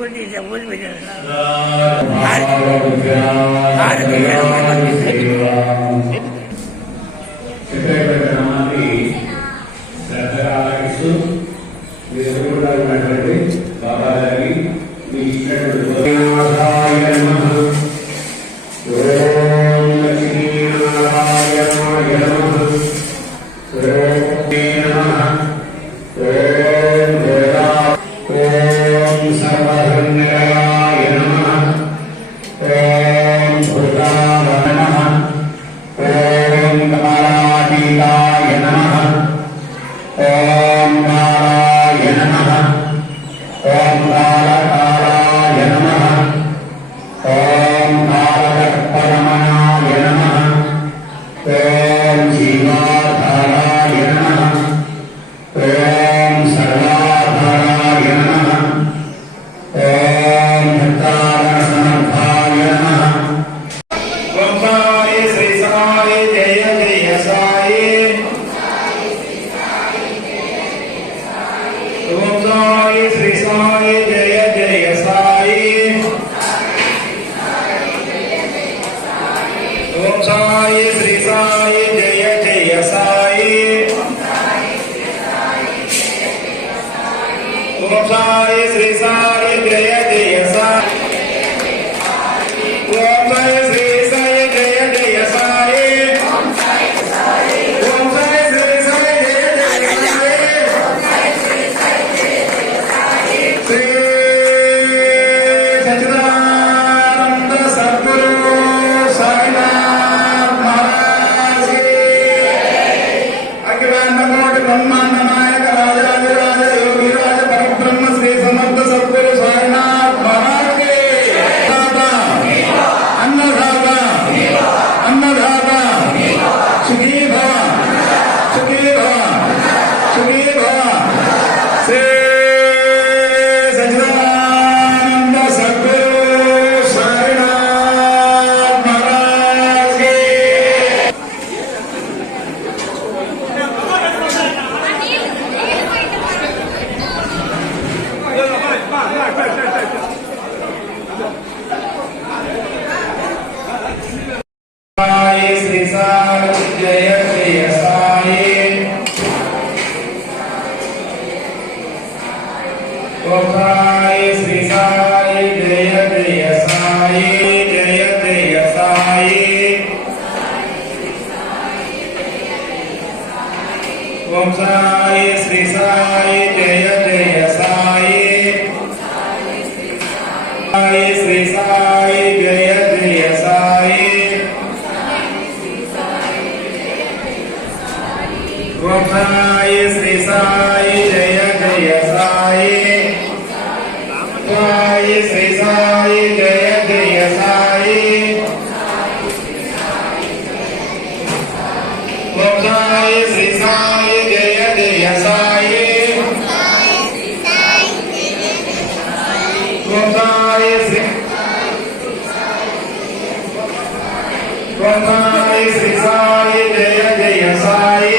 कोई जंगल भी బాబా గారి మీ ఇచ్చినటువంటి ఓం సారి శ్రీ సారి జయ జయ సారి ఓం సాయి శ్రీ సాయి జయ జయ సాయి. సాయి శ్రీ సాయి జయ జయ సాయి. ఓం సాయి శ్రీ సాయి శ్రీ సాయి సాయి జయ జయ సాయి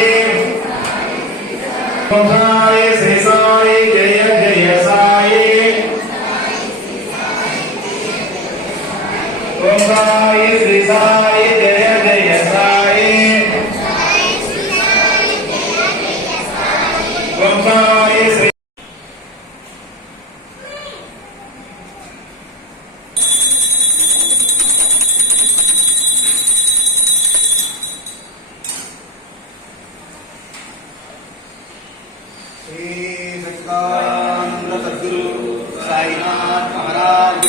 சாய்நாத் மகாராஜ்